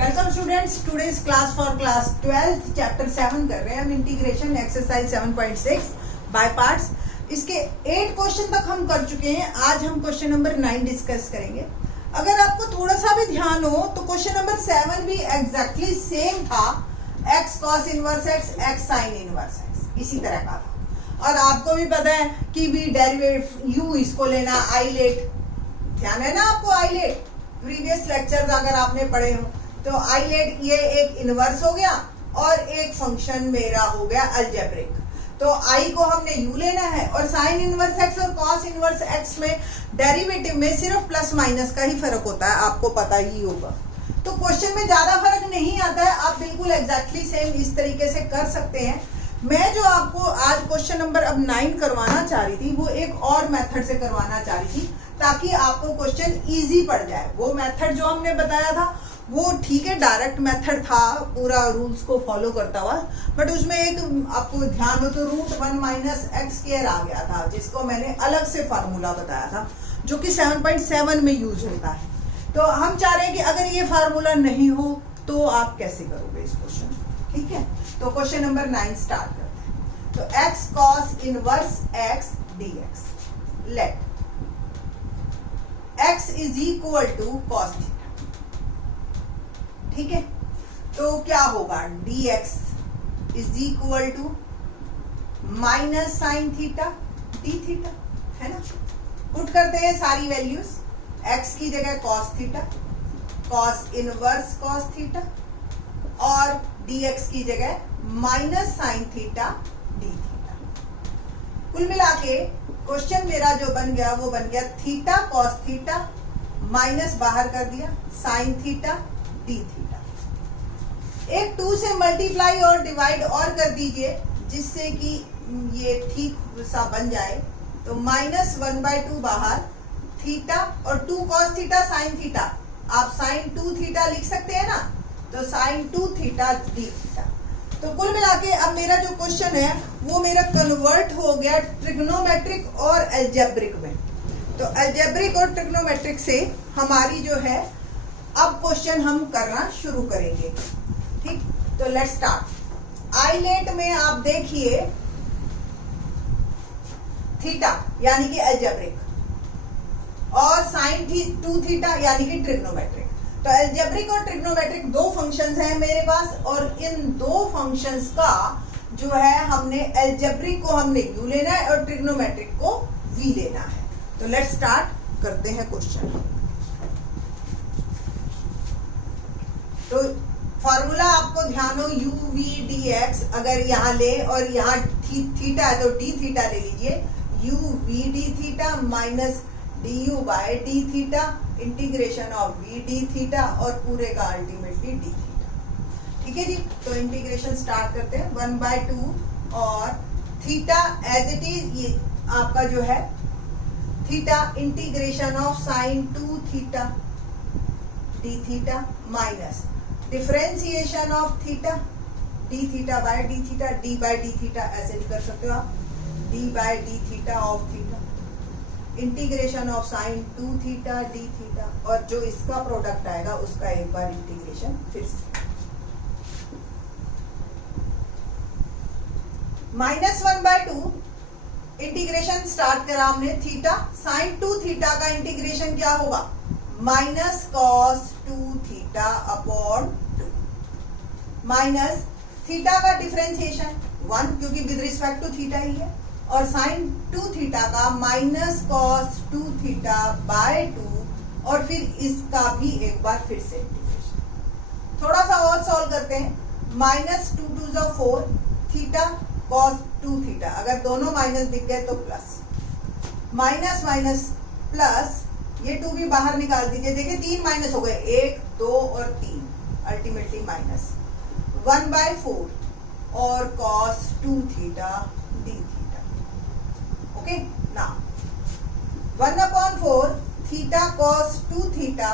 Welcome students, today's class for class 12 chapter 7 कर रहे हैं हम, इंटीग्रेशन एक्सरसाइज 7.6 बाय पार्ट्स। इसके 8 क्वेश्चन तक हम कर चुके हैं। आज हम क्वेश्चन नंबर 9 डिस्कस करेंगे। अगर आपको थोड़ा सा भी ध्यान हो तो क्वेश्चन नंबर 7 भी एग्जैक्टली सेम था, x cos inverse x, x sine inverse x, इसी तरह का था। और आपको भी पता है कि भी डेरिवेटिव यू इसको लेना आईलेट, ध्यान है ना आपको आईलेट, प्रीवियस लेक्चर्स अगर आपने पढ़े हो तो आईलेट ये एक इनवर्स हो गया और एक फंक्शन मेरा हो गया अलजेब्रिक। तो आई को हमने यू लेना है और साइन इनवर्स एक्स और कॉस इनवर्स एक्स में डेरिवेटिव में सिर्फ प्लस माइनस का ही फर्क होता है, आपको पता ही होगा। तो क्वेश्चन में ज्यादा फर्क नहीं आता है, आप बिल्कुल एग्जैक्टली सेम इस तरीके से कर सकते हैं। मैं जो आपको आज क्वेश्चन नंबर अब 9 करवाना चाह रही थी वो एक और मेथड से करवाना चाह रही थी ताकि आपको क्वेश्चन इजी पड़ जाए। वो मेथड जो हमने बताया था वो ठीक है, डायरेक्ट मेथड था, पूरा रूल्स को फॉलो करता हुआ, बट उसमें एक आपको ध्यान हो तो √1 माइनस एक्स स्क्वायर आ गया था, जिसको मैंने अलग से फार्मूला बताया था जो कि 7.7 में यूज होता है। तो हम चाह रहे हैं कि अगर ये फार्मूला नहीं हो तो आप कैसे करोगे इस क्वेश्चन, ठीक है। तो क्वेश्चन नंबर 9 स्टार्ट करते हैं। तो x cos inverse x dx, let x is equal to cos theta, ठीक है। तो क्या होगा, dx is equal to minus sine theta D theta, है ना। पुट करते हैं सारी वैल्यूज, x की जगह cos theta, cos inverse cos theta, और dx की जगह minus sine theta D theta. कुल मिला के क्वेश्चन मेरा जो बन गया वो बन गया थीटा कॉस थीटा, माइनस बाहर कर दिया साइन थीटा डी थीटा। एक 2 से मल्टीप्लाई और डिवाइड और कर दीजिए जिससे कि ये ठीक सा बन जाए। तो -1/2 बाहर, थीटा और 2 कॉस थीटा साइन थीटा, आप साइन 2 थीटा लिख सकते हैं ना, तो साइन 2 थीटा डी थीटा। तो कुल मिला के अब मेरा जो क्वेश्चन है वो मेरा कन्वर्ट हो गया ट्रिग्नोमेट्रिक और अलजेब्रिक में। तो अलजेब्रिक और ट्रिग्नोमेट्रिक से हमारी जो है अब क्वेश्चन हम करना शुरू करेंगे, ठीक। तो लेट्स स्टार्ट। आईलेट में आप देखिए थीटा यानी कि अलजेब्रिक और साइन 2 थीटा यानी कि ट्रिग्नोमेट्रिक। तो अलजेब्रिक और ट्रिग्नोमेट्रिक 2 फंक्शंस हैं मेरे पास, और इन 2 फंक्शंस का जो है हमने अलजेब्रिक को हमने u लेना है और ट्रिग्नोमेट्रिक को v लेना है। तो लेट्स स्टार्ट करते हैं क्वेश्चन। तो फॉर्मूला आपको ध्यान हो u v dx, अगर यहाँ ले और यहाँ थीटा है तो d थीटा ले लीजिए, u v d theta minus du by d theta, integration of v d theta और पूरे का अल्टीमेटली d थीटा, ठीक है जी। तो इंटीग्रेशन स्टार्ट करते हैं 1/2 और थीटा एज इट इज, ये आपका जो है theta integration of sine 2 theta D theta minus differentiation of theta D theta by d theta, d by d theta ऐसे भी कर सकते हो आप, d by d theta of theta, integration of sine 2 theta D theta, और जो इसका product आएगा उसका एक बार इंटीग्रेशन फिर से -1/2 इंटीग्रेशन स्टार्ट करा हमने थीटा, साइन 2 थीटा का इंटीग्रेशन क्या होगा, minus cos 2 theta upon 2, minus theta का डिफरेंशिएशन 1 क्योंकि विद रिस्पेक्ट टू थीटा ही है, और साइन 2 थीटा का माइनस कॉस 2 थीटा बाय 2, और फिर इसका भी एक बार फिर से इंटीग्रेशन। थोड़ा सा और सॉल्व करते हैं, -2 2 4 थीटा कॉस 2 थीटा, अगर दोनों माइनस दिख गए तो प्लस, माइनस माइनस प्लस, ये 2 भी बाहर निकाल दीजिए, देखिए 3 माइनस हो गए, 1 2 और 3, अल्टीमेटली माइनस 1/4 और cos 2 theta D theta. Okay, now 1/4 theta cos 2 theta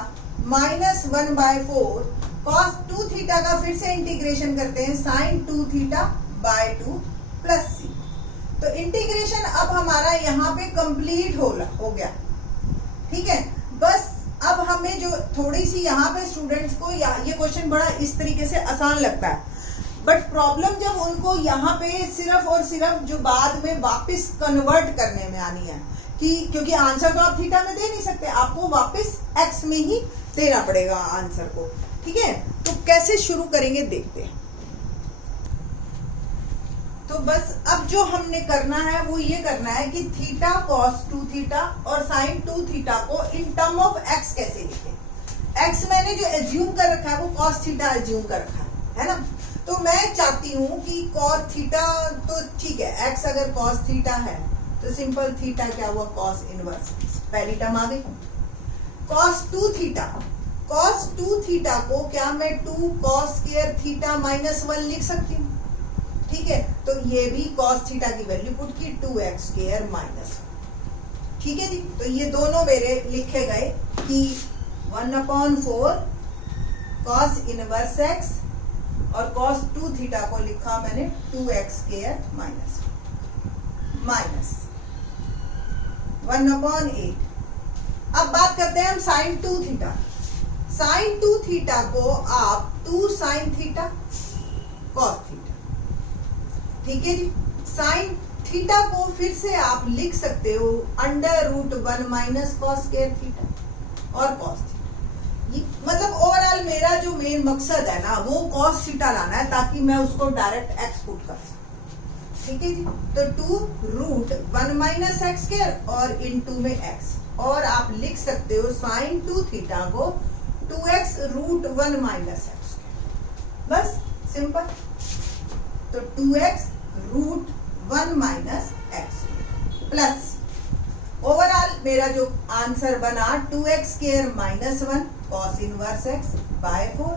minus 1/4 cos 2 theta का फिर से इंटीग्रेशन करते हैं साइन 2 थीटा बाय 2 प्लस सी। तो इंटीग्रेशन अब हमारा यहाँ पे कंप्लीट हो गया, ठीक है। बस अब हम हमें जो थोड़ी सी यहाँ पे स्टूडेंट्स को ये क्वेश्चन बड़ा इस तरीके से आसान लगता है, बट प्रॉब्लम जब उनको यहाँ पे सिर्फ और सिर्फ जो बाद में वापस कन्वर्ट करने में आनी है कि क्योंकि आंसर तो आप थीटा में दे नहीं सकते, आपको वापस एक्स में ही देना पड़ेगा आंसर को। ठीक है, तो कैसे शुरू करेंगे देखते हैं। तो बस अब जो हमने करना है वो ये करना है कि थीटा कॉस 2 थीटा और साइन 2 थीटा को इन टर्म ऑफ एक्स कैसे लिखें। एक्स मैंने जो एज्यूम कर रखा है वो कॉस थीटा एज्यूम कर रखा है ना। तो मैं चाहती हूँ कि कॉस थीटा तो ठीक है, एक्स अगर कॉस थीटा है तो सिंपल थीटा क्या हुआ कॉस इनवर्स, पहली टर्म आ गई। कॉस 2 थीटा, कॉस 2 थीटा को क्या मैं 2 कॉस स्क्वायर थीटा माइनस 1 लिख सकती हूँ। ठीक है, तो ये भी कॉस थीटा की वैल्यू पुट की 2x स्क्वायर माइनस 1। ठीक है जी, तो ये दोनों मेरे लिखे गए कि 1/4 कॉस इनवर्स x और कॉस 2 थीटा को लिखा मैंने 2x स्क्वायर माइनस 1/8। अब बात करते हैं हम साइन 2 थीटा। साइन 2 थीटा को आप 2 साइन थीटा कॉस थीटा, ठीक है जी। साइन थीटा को फिर से आप लिख सकते हो √1 माइनस कॉस स्क्वायर थीटा और कॉस थीटा। मतलब ओवरऑल मेरा जो मेन मकसद है ना वो कॉस थीटा लाना है ताकि मैं उसको डायरेक्ट एक्स पुट कर सकूं। ठीक है जी, तो 2√1 माइनस एक्स स्क्वायर और इनटू में एक्स, और आप लिख सकते हो साइन 2 थीटा को 2x √1 माइनस एक्स स्क्वायर, बस सिंपल। तो 2x √1 minus x plus overall मेरा जो आंसर बना 2x square minus 1 cos inverse x by 4,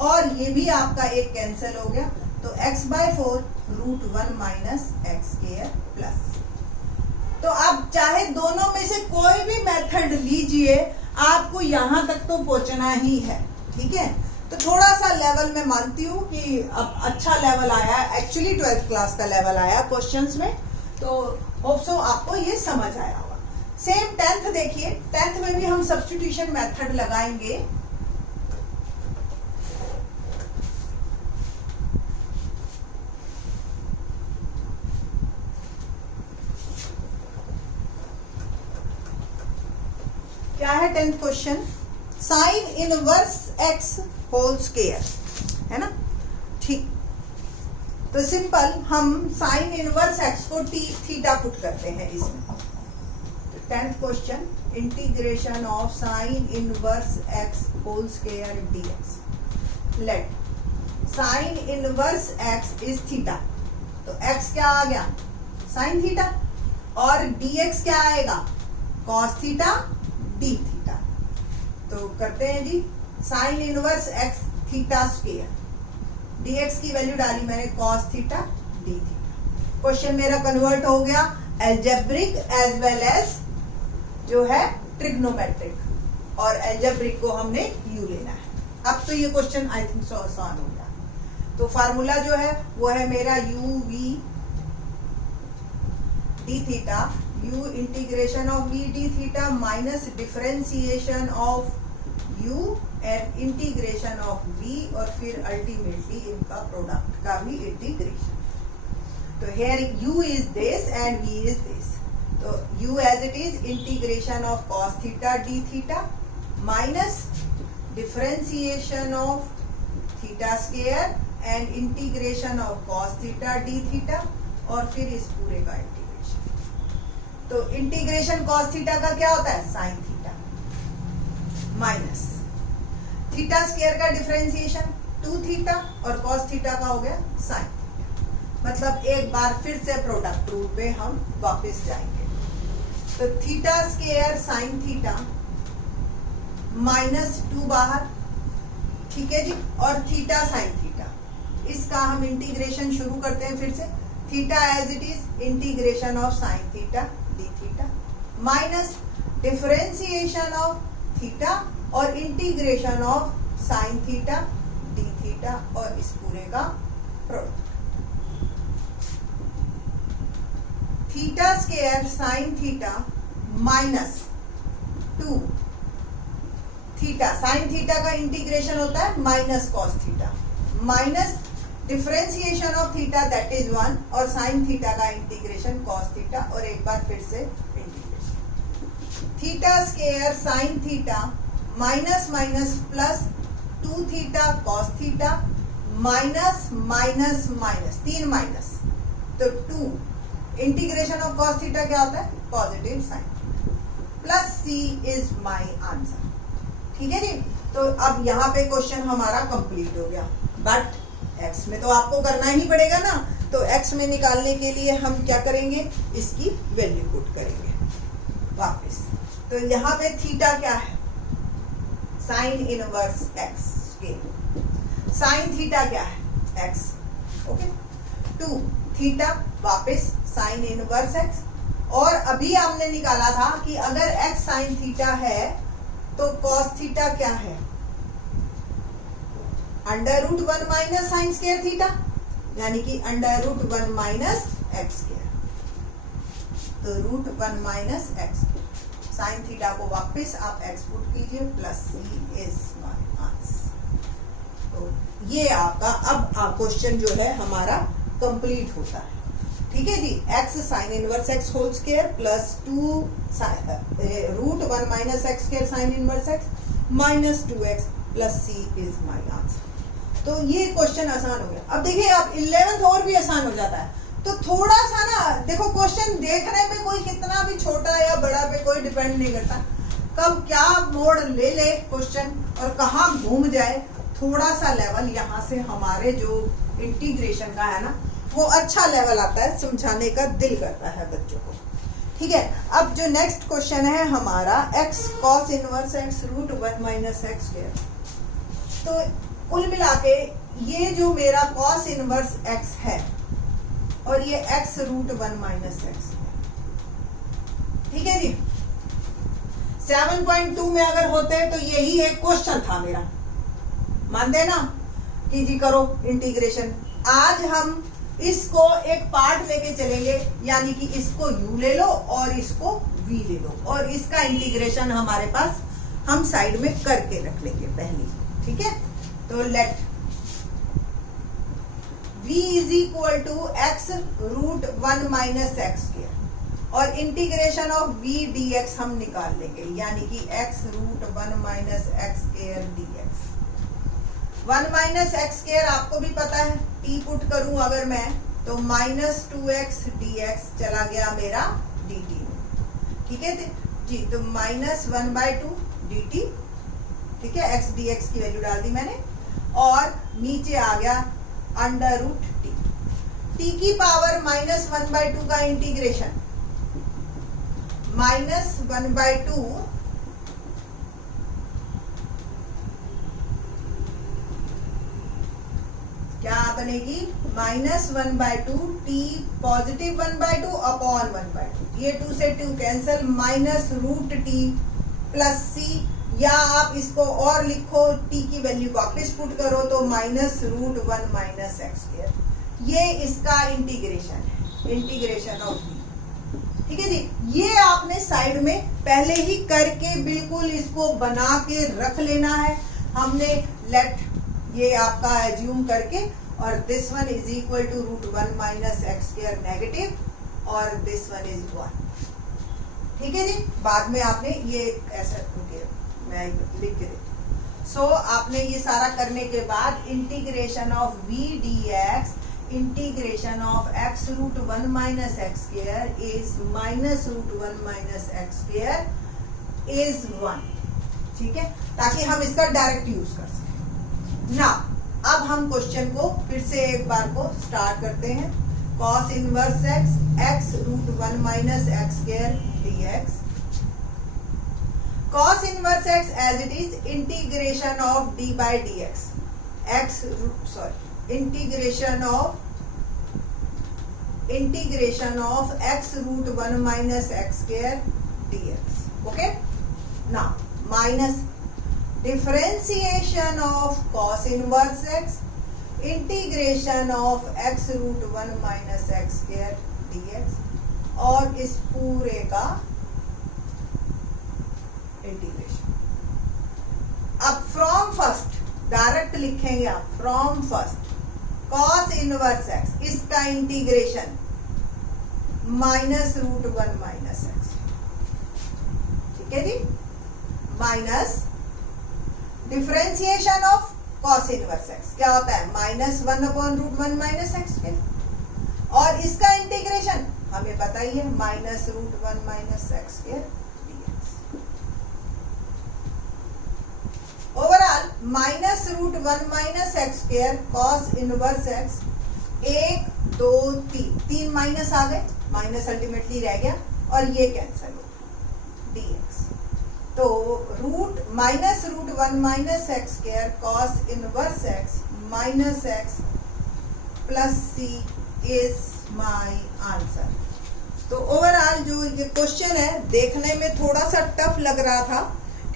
और ये भी आपका एक कैंसिल हो गया, तो x by 4 √1 minus x square plus. तो आप चाहे दोनों में से कोई भी मेथड लीजिए, आपको यहां तक तो पहुंचना ही है। ठीक है, तो थोड़ा सा लेवल मैं मानती हूँ कि अब अच्छा लेवल आया है, एक्चुअली 12th क्लास का लेवल आया क्वेश्चंस में, तो होप सो आपको ये समझ आया होगा। सेम 10th देखिए, 10th में भी हम सब्स्टिट्यूशन मेथड लगाएंगे। क्या है 10th question, sine inverse x whole square, है ना। ठीक, तो सिंपल हम साइन इनवर्स एक्स को थीटा पुट करते हैं इसमें। तो 10th question, integration of sine inverse x whole square dx। Let sine inverse x is theta, तो एक्स क्या आ गया साइन थीटा, और dx क्या आएगा कॉस थीटा डी थीटा। तो करते हैं जी, sine inverse x theta square, dx की वैल्यू डाली मैंने cos theta D theta. Question मेरा कन्वर्ट हो गया एल्जेब्रिक एज वेल एज जो है ट्रिग्नोमेट्रिक, और एल्जेब्रिक को हमने यू लेना है। अब तो ये क्वेश्चन आई थिंक सो आसान हो गया। तो फार्मूला जो है वो है मेरा u v d theta, u integration of v d theta minus differentiation of u and integration of v, और फिर अल्टीमेटली इनका प्रोडक्ट का भी इंटीग्रेशन। तो here u is this and v is this, तो u as it is integration of cos theta d theta minus differentiation of theta square and integration of cos theta d theta, और फिर इस पूरे का integration. तो integration cos theta का क्या होता है sign theta minus theta square का डिफरेंशिएशन 2 थीटा, और cos थीटा का हो गया साइन थीटा। मतलब एक बार फिर से प्रोडक्ट रूल पे हम वापस जाएंगे। तो theta square sine theta minus 2 बाहर, ठीक है जी, और थीटा साइन थीटा, इसका हम इंटीग्रेशन शुरू करते हैं फिर से। Theta as it is integration of sine theta D theta minus differentiation of theta और integration of sine theta D theta, और इस पूरे का product. Theta square sine theta minus 2 theta, sine theta का इंटीग्रेशन होता है minus cos theta, minus differentiation of theta that is 1, और sine theta का इंटीग्रेशन कॉस थीटा, और एक बार फिर से integration theta square sine theta minus minus plus 2 theta cos theta minus minus minus 3 minus, तो 2 इंटीग्रेशन ऑफ कॉस थीटा क्या होता है positive sine plus c is my answer. ठीक है जी, तो अब यहाँ पे क्वेश्चन हमारा कंप्लीट हो गया, बट एक्स में तो आपको करना ही पड़ेगा ना, तो एक्स में निकालने के लिए हम क्या करेंगे, इसकी वैल्यू पुट करेंगे वापस। तो यहाँ पे थीटा क्या है, साइन इनवर्स एक्स के, साइन थीटा क्या है एक्स, ओके, 2 थीटा वापस साइन इनवर्स एक्स, और अभी आपने निकाला था कि अगर एक्स साइन थीटा है तो कॉस थीटा क्या है, under root 1 minus sine square theta, यानी कि under root 1 minus x square, तो root 1 minus x, sine theta को वापस आप एक्स पुट कीजिए plus c is my answer. तो ये आपका अब क्वेश्चन जो है हमारा कंप्लीट होता है। ठीक है जी, x sine inverse x whole square plus 2 root 1 minus x square sine inverse x minus 2x plus c is my answer. तो ये क्वेश्चन आसान हो गया। अब देखिए आप 11th और भी आसान हो जाता है, तो थोड़ा सा ना देखो, क्वेश्चन देखने में कोई कितना भी छोटा या बड़ा पे कोई डिपेंड नहीं करता, कब क्या मोड़ ले ले क्वेश्चन और कहाँ घूम जाए, थोड़ा सा लेवल यहाँ से हमारे जो इंटीग्रेशन का है ना वो अच्छा लेवल आता है, समझाने का दिल करता है बच्चों को। ठीक है, अब जो नेक्स्ट क्वेश्चन है हमारा x cos inverse x root 1 minus x square. तो कुल मिला के ये जो मेरा cos इनवर्स x है और ये x रूट 1 माइनस एक्स, ठीक है जी, 7.2 में अगर होते तो यही एक क्वेश्चन था मेरा, मानते ना कि जी करो इंटीग्रेशन। आज हम इसको एक पार्ट लेके चलेंगे, यानी कि इसको u ले लो और इसको v ले लो, और इसका इंटीग्रेशन हमारे पास हम साइड में करके रख लेंगे पहले। ठीक है, तो let v is equal to x root 1 minus x square, और इंटीग्रेशन ऑफ v dx हम निकाल लेंगे, यानी कि x root 1 minus x square dx। 1 minus x square आपको भी पता है, t पुट करूं अगर मैं तो माइनस 2x dx चला गया मेरा dt में। ठीक है जी, तो माइनस 1/2 dt, ठीक है, x dx की वैल्यू डाल दी मैंने, और नीचे आ गया अंडर रूट t की पावर माइनस 1/2 का इंटीग्रेशन माइनस 1/2 क्या बनेगी, माइनस 1/2 t पॉजिटिव 1/2 अपॉन 1/2, ये 2 से 2 cancel, minus root t plus c, या आप इसको और लिखो t की वैल्यू वापस पुट करो तो minus root 1 minus x square, ये इसका इंटीग्रेशन है, इंटीग्रेशन ऑफ v। ठीक है जी, ये आपने साइड में पहले ही करके बिल्कुल इसको बना के रख लेना है। हमने लेट ये आपका एज्यूम करके, और this one is equal to root 1 minus x square negative, और दिस वन इज 1। ठीक है जी, बाद में आपने ये ऐसा मैं लिख के देती। सो आपने ये सारा करने के बाद integration of v dx, integration of x root 1 minus x square is minus root 1 minus x square is 1। ठीक है, ताकि हम इसका डायरेक्ट यूज कर सकें ना। अब हम क्वेश्चन को फिर से एक बार को स्टार्ट करते हैं। cos inverse x, x root 1 minus x square dx, cos inverse x as it is integration of d by dx, x इंटीग्रेशन of x root 1 minus x square dx। Okay, now minus differentiation of cos inverse x, integration of x root 1 minus x square dx, और इस पूरे का integration. Direct लिखेंगे आप from first cos inverse x, इसका integration -√1 minus x, ठीक है जी, minus differentiation of cos inverse x क्या होता है -1/√1 माइनस एक्स के, और इसका इंटीग्रेशन हमें पता ही है -√1 माइनस एक्स के dx। Overall -√1 minus x square cos inverse x 1 2 3 minus आ गए, माइनस अल्टीमेटली रह गया और ये कैंसिल हो गया dx। तो -√1 minus x square cos inverse x minus x plus c is my answer. तो ओवरऑल जो ये क्वेश्चन है देखने में थोड़ा सा टफ लग रहा था,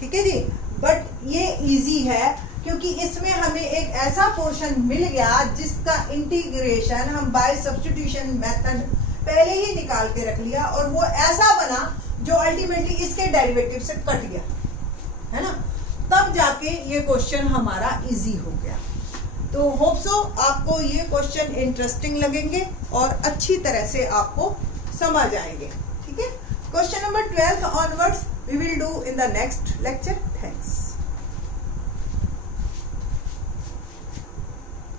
ठीक है जी, बट ये इजी है क्योंकि इसमें हमें एक ऐसा पोर्शन मिल गया जिसका इंटीग्रेशन हम बाय सब्स्टिट्यूशन मेथड पहले ही निकाल के रख लिया और वो ऐसा बना जो अल्टीमेटली इसके डेरिवेटिव से कट गया, है ना, तब जाके ये क्वेश्चन हमारा इजी हो गया। तो होप सो आपको ये क्वेश्चन इंटरेस्टिंग लगेंगे और अच्छी तरह से आपको समझ आएंगे, ठीक है। Question number 12 onwards we will do in the next lecture. Thanks.